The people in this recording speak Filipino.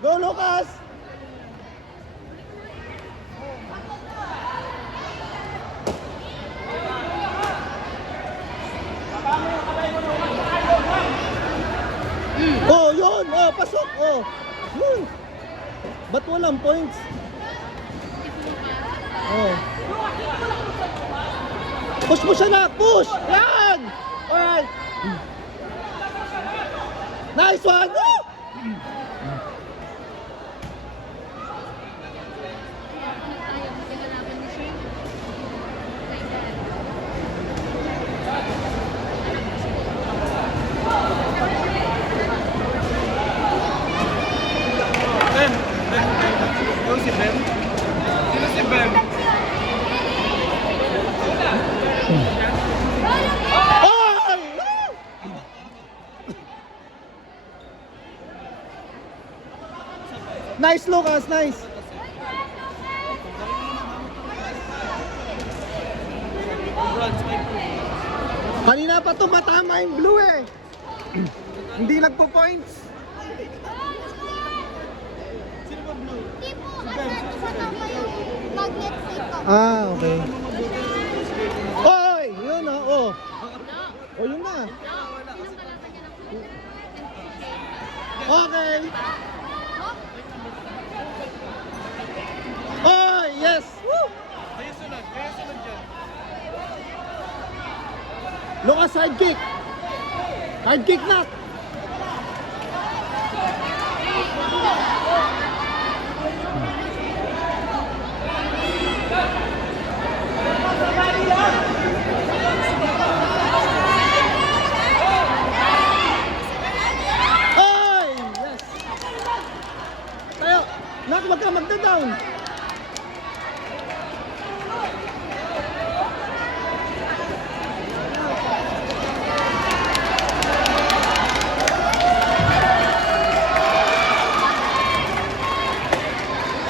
Go, Lucas! Oh, yun! Oh, pasok! Oh! Yun! Ba't walang points? Oh. Push mo siya na! Push! Yan! Alright! Nice one! Woo! Si Ben? Sino si Ben? Nice, Lucas, nice. Kanina pa to matama yung blue eh. Hindi nagpo-points. Sino ba blue? Hindi po, kasama yung magnet dito. Ah, okay. Oy, yun na, oh. Oh, yun na. Okay. Oh, yes. Woo! Kayo sunod dyan. Lucas, side kick. Side kick na. Oy, yes. Tayo, nak, wag ka magda-down.